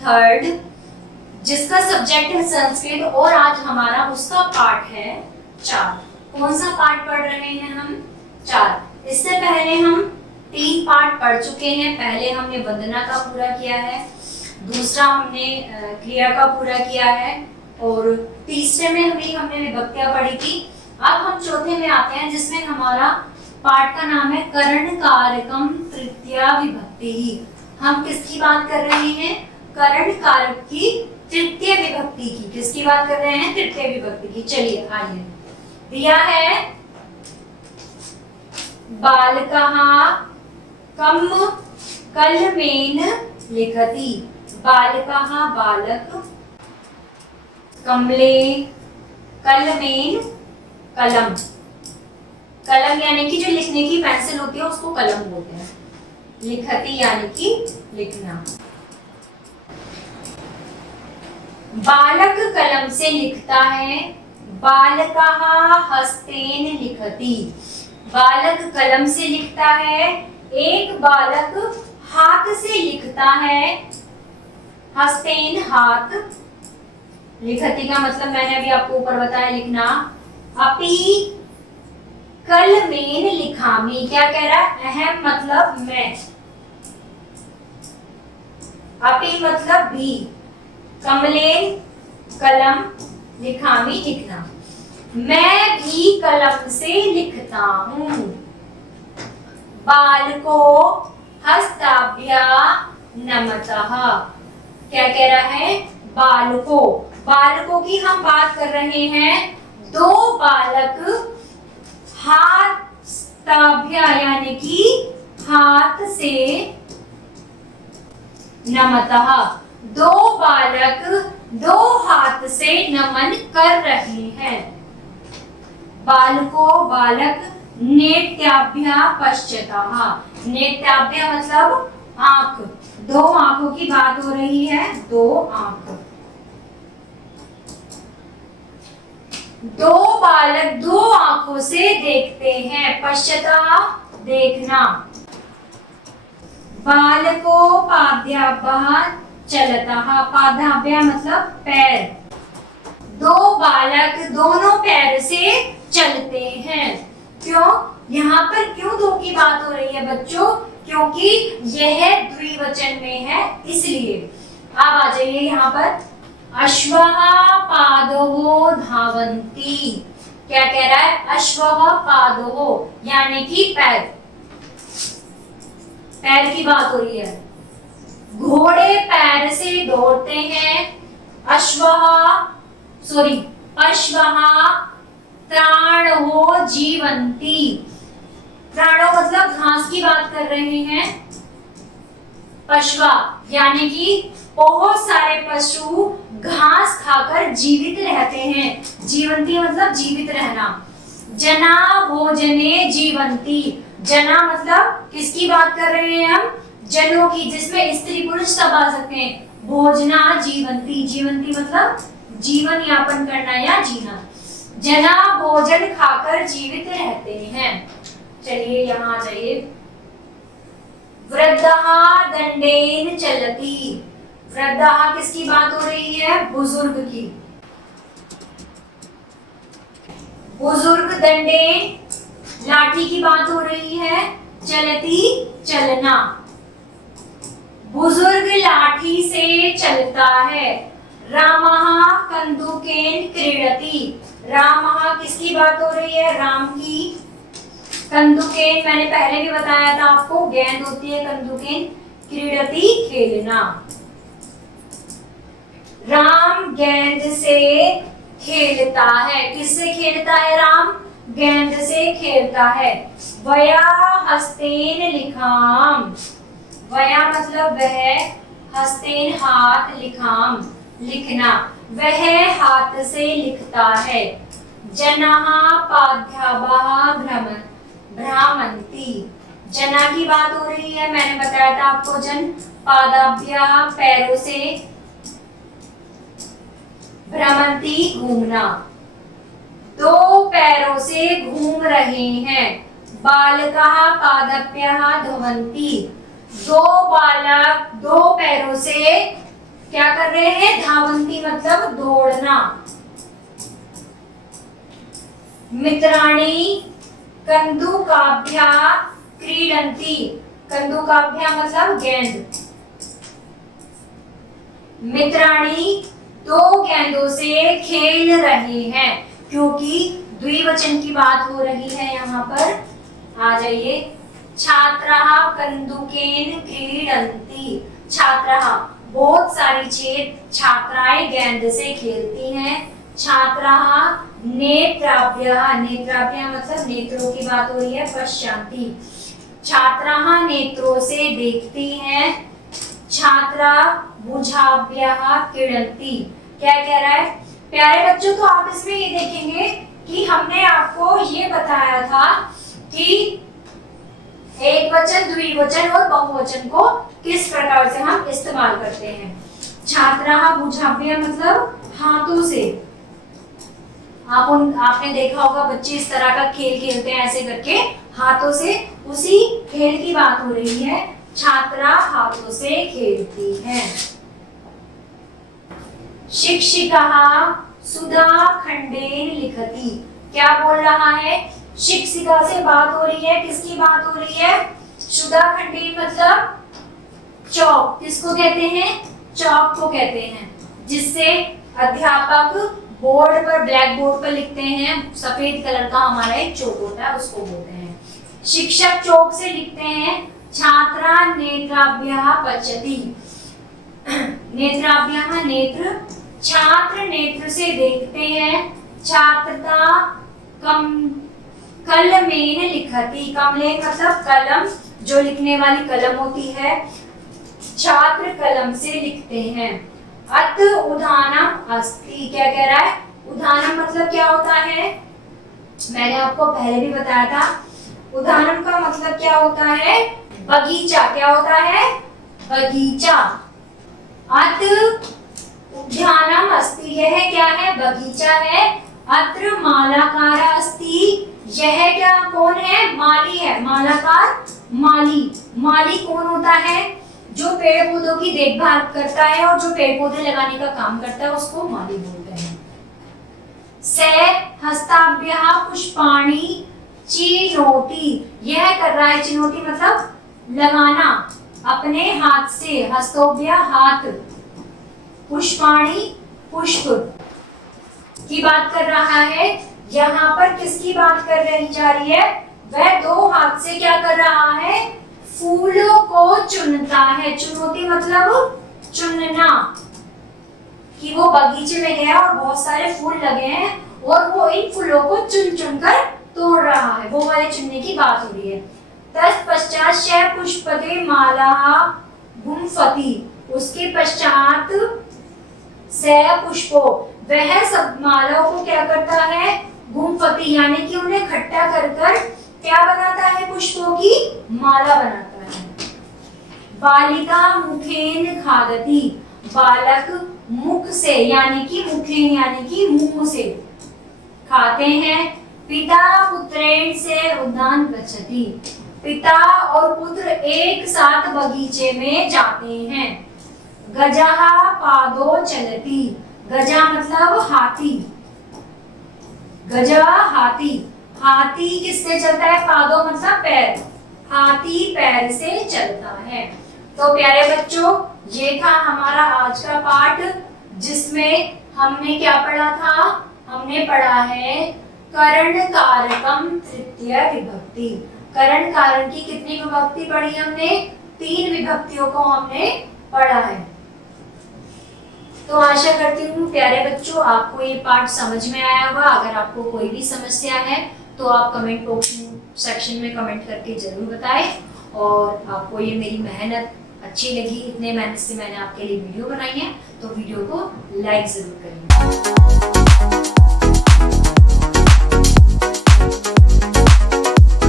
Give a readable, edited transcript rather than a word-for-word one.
Third, जिसका subject है संस्कृत, और आज हमारा उसका पाठ है 4। कौन सा पाठ पढ़ रहे हैं हम? 4। इससे पहले हम 3 पाठ पढ़ चुके हैं। पहले हमने वंदना का पूरा किया है, दूसरा हमने क्रिया का पूरा किया है, और तीसरे में हमने विभक्तियां पढ़ी थी। अब हम चौथे में आते हैं, जिसमें हमारा पाठ का नाम है करण कारकम तृतीया विभक्ति। हम किसकी बात कर रहे हैं? करण कारक की तृतीय विभक्ति की। किसकी बात कर रहे हैं? तृतीय विभक्ति की। चलिए आइए, दिया है बालकः कम कलमेन लिखति। बालकः बालक, कमले कलमेन कलम। कलम यानी कि जो लिखने की पेंसिल होती है उसको कलम बोलते हैं। लिखति यानी कि लिखना। बालक कलम से लिखता है। बालकः हस्तेन लिखति। बालक कलम से लिखता है। एक बालक हाथ से लिखता है। हस्तेन हाथ, लिखति का मतलब मैंने अभी आपको ऊपर बताया लिखना। अपि कलमेन लिखामि, क्या कह रहा है? अहम मतलब मैं, अपि मतलब भी, कमलेन कलम, लिखामि लिखना। मैं भी कलम से लिखता हूँ। बालको हस्ताभ्या नमतः। क्या कह रहा है? बालको, बालकों की हम बात कर रहे हैं। 2 बालक हस्ताभ्या यानी कि हाथ से, नमतः 2 बालक 2 हाथ से नमन कर रहे हैं। बालको बालक नेत्याभ्या पश्यतः। नेत्याभ्या मतलब आंख, 2 आंखों की बात हो रही है। 2 आंख, 2 बालक 2 आंखों से देखते हैं। पश्यतः देखना। बालको पाद्याभ्या चलतः। पादाभ्या मतलब पैर। 2 बालक दोनों पैर से चलते हैं। क्यों? यहाँ पर क्यों 2 की बात हो रही है बच्चों? क्योंकि यह द्विवचन में है, इसलिए। अब आ जाइए यहाँ पर, अश्वः पादोः धावन्ति। क्या कह रहा है? अश्वः पादोः यानी कि पैर, पैर की बात हो रही है। घोड़े पैर से दौड़ते हैं। पश्वः त्राणो जीवन्ति। प्राणो मतलब घास की बात कर रहे हैं। पश्वा यानी कि बहुत सारे पशु घास खाकर जीवित रहते हैं। जीवंती मतलब जीवित रहना। जना भोजने जीवंती। जना मतलब किसकी बात कर रहे हैं हम? जनों की, जिसमें स्त्री पुरुष सब आ सकते हैं। भोजना जीवंती, जीवंती मतलब जीवन यापन करना या जीना। जना भोजन खाकर जीवित रहते हैं। चलिए यहाँ आ जाइए। वृद्धः दंडेन चलति। वृद्धः किसकी बात हो रही है? बुजुर्ग की। बुजुर्ग दंडेन लाठी की बात हो रही है। चलति चलना। बुजुर्ग लाठी से चलता है। रामः कंदुकेन क्रीडति। रामः किसकी बात हो रही है? राम की। कंदुकेन मैंने पहले भी बताया था आपको, गेंद होती है कंदुकेन। क्रीडति खेलना। राम गेंद से खेलता है। किससे खेलता है? राम गेंद से खेलता है। वया हस्तेन लिखाम। वया मतलब वह, हस्तेन हाथ, लिखाम लिखना। वह हाथ से लिखता है। जनः पाद्याभ्याः भ्रामन्ति। जना की बात हो रही है, मैंने बताया था आपको। जन पादाभ्याः पैरों से, भ्रमन्ति घूमना। 2 पैरों से घूम रहे हैं। बालकः पादभ्यः धावन्ति। 2 बालक 2 पैरों से क्या कर रहे हैं? धावन्ति मतलब दौड़ना। मित्राणि कन्दुकाभ्या क्रीडन्ति। कन्दुकाभ्या मतलब गेंद। मित्राणि दो गेंदों से खेल रहे हैं, क्योंकि द्विवचन की बात हो रही है यहाँ पर। आ जाइए। छात्राः कन्दुकेन क्रीडन्ति। छात्राः बहुत सारी छात्राएं गेंद से खेलती हैं। छात्राः नेत्राभ्यः, नेत्राभ्यः मतलब नेत्रों की बात हो रही है, पश्यन्ति। छात्राः नेत्रों से देखती हैं। छात्रा भुजाभ्यः क्रीडन्ति। क्या कह रहा है प्यारे बच्चों? तो आप इसमें ये देखेंगे कि हमने आपको ये बताया था कि एक वचन, द्विवचन और बहुवचन को किस प्रकार से हम इस्तेमाल करते हैं। छात्राः भुजाभ्यः मतलब हाथों से। आपने देखा होगा बच्चे इस तरह का खेल खेलते हैं ऐसे करके हाथों से, उसी खेल की बात हो रही है। छात्रा हाथों से खेलती है। शिक्षिका सुधा खंडेन लिखति। क्या बोल रहा है? शिक्षिका से बात हो रही है। किसकी बात हो रही है? सुधा खंडेन मतलब चौक। किसको कहते हैं? चौक को कहते हैं, जिससे अध्यापक बोर्ड पर, ब्लैक बोर्ड पर लिखते हैं। सफेद कलर का हमारा एक चौक होता है, उसको बोलते हैं। शिक्षक चौक से लिखते हैं। छात्रा नेत्राभ्यः पश्यति। नेत्राभ्यः नेत्र। छात्र नेत्र से देखते हैं। छात्रता कलमेन लिखति। कलमेन मतलब कलम, जो लिखने वाली कलम होती है। छात्र कलम से लिखते हैं। अत उदानम अस्ति। क्या कह रहा है? उदानम मतलब क्या होता है? मैंने आपको पहले भी बताया था। उदानम का मतलब क्या होता है? बगीचा। क्या होता है? बगीचा। अत उद्यानम अस्ति। यह क्या है? बगीचा है। अत्र मालाकार अस्ति। यह क्या, कौन है? माली है। मालाकार माली। माली कौन होता है? जो पेड़ पौधों की देखभाल करता है और जो पेड़ पौधे लगाने का काम करता है, उसको माली बोलते हैं। से हस्ताभ्यः पुष्पाणि चिनोति। यह कर रहा है, चिनोति मतलब लगाना, अपने हाथ से। हस्तोभ्यः हाथ, पुष्पाणि पुष्प की बात कर रहा है। यहाँ पर किसकी बात कर रही जा रही है? वह दो हाथ से क्या कर रहा है? फूलों को चुनता है। चुनौती मतलब चुनना, कि वो बगीचे में गया और बहुत सारे फूल लगे हैं और वो इन फूलों को चुन चुन कर तोड़ रहा है, वो वाले चुनने की बात हो रही है। तत्पश्चात श पुष्पते माला गुम्फति। उसके पश्चात स पुष्पो, वह सब मालाओं को क्या करता है? गुम्फति यानी कि उन्हें इकट्ठा कर कर क्या बनाता है? पुष्पों की माला बनाता है। बालिका मुखेन खादति। बालक मुख से यानी कि मुखेन यानी कि मुंह से खाते हैं। पिता पुत्रेण से उद्यान गच्छति। पिता और पुत्र एक साथ बगीचे में जाते हैं। गजः पादो चलति। गजा मतलब हाथी। गजा हाथी। हाथी किससे चलता है? पादो मतलब पैर। हाथी पैर से चलता है। तो प्यारे बच्चों, ये था हमारा आज का पाठ, जिसमें हमने क्या पढ़ा था? हमने पढ़ा है करण कारकम तृतीय विभक्ति। करण कारण की कितनी विभक्ति पढ़ी हमने? 3 विभक्तियों को हमने पढ़ा है। तो आशा करती हूँ प्यारे बच्चों आपको ये पाठ समझ में आया होगा। अगर आपको कोई भी समस्या है तो आप कमेंट बॉक्स सेक्शन में कमेंट करके जरूर बताएं। और आपको ये मेरी मेहनत अच्छी लगी, इतने मेहनत से मैंने आपके लिए वीडियो बनाई है, तो वीडियो को लाइक जरूर करें।